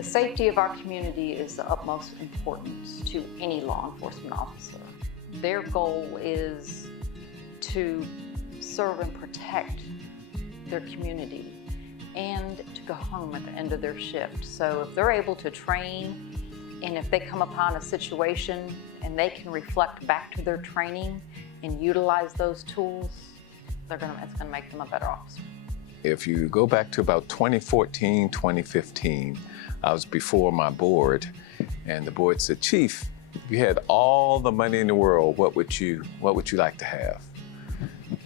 The safety of our community is the utmost importance to any law enforcement officer. Their goal is to serve and protect their community and to go home at the end of their shift. So if they're able to train, and if they come upon a situation and they can reflect back to their training and utilize those tools, it's gonna make them a better officer. If you go back to about 2014, 2015, I was before my board, and the board said, "Chief, if you had all the money in the world, what would you like to have?"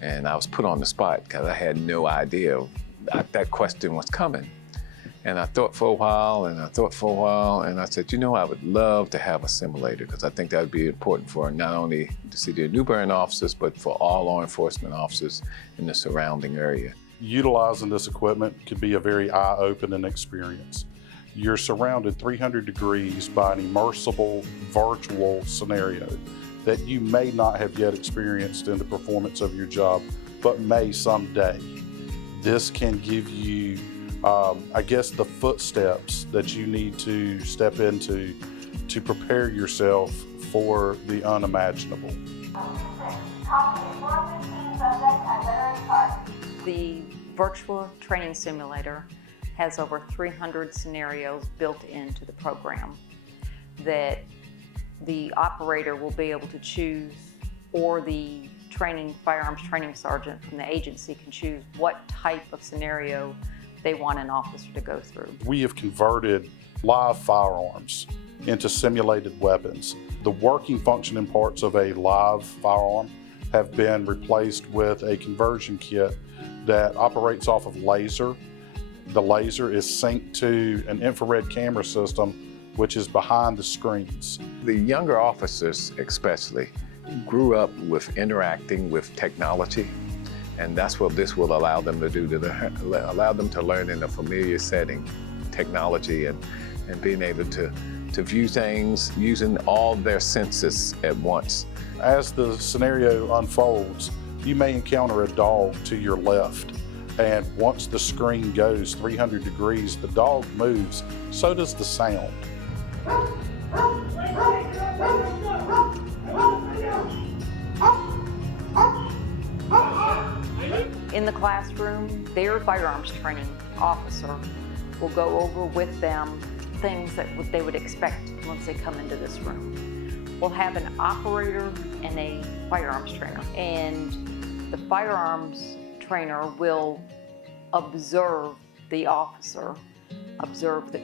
And I was put on the spot because I had no idea that question was coming. And I thought for a while, and I said, you know, I would love to have a simulator because I think that would be important for not only the City of New Bern officers, but for all law enforcement officers in the surrounding area. Utilizing this equipment could be a very eye-opening experience. You're surrounded 300 degrees by an immersible virtual scenario that you may not have yet experienced in the performance of your job, but may someday. This can give you, I guess, the footsteps that you need to step into to prepare yourself for the unimaginable. The virtual training simulator has over 300 scenarios built into the program that the operator will be able to choose, or the firearms training sergeant from the agency can choose what type of scenario they want an officer to go through. We have converted live firearms into simulated weapons. The working functioning parts of a live firearm have been replaced with a conversion kit that operates off of laser. The laser is synced to an infrared camera system, which is behind the screens. The younger officers especially grew up with interacting with technology, and that's what this will allow them to do, allow them to learn in a familiar setting, technology, and being able to view things using all their senses at once. As the scenario unfolds, you may encounter a dog to your left, and once the screen goes 300 degrees, the dog moves, so does the sound. In the classroom, their firearms training officer will go over with them things that they would expect once they come into this room. We'll have an operator and a firearms trainer, and the firearms trainer will observe the officer,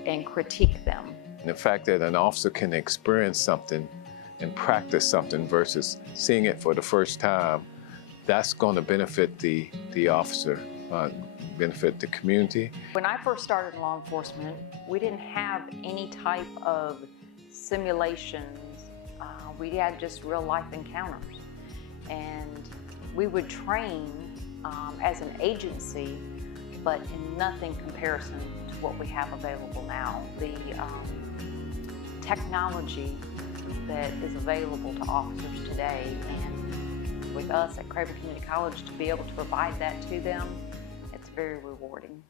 and critique them. The fact that an officer can experience something and practice something versus seeing it for the first time, that's going to benefit the officer, benefit the community. When I first started in law enforcement, we didn't have any type of simulations. We had just real life encounters. And we would train as an agency, but in nothing comparison to what we have available now. The technology that is available to officers today, and with us at Craven Community College to be able to provide that to them, it's very rewarding.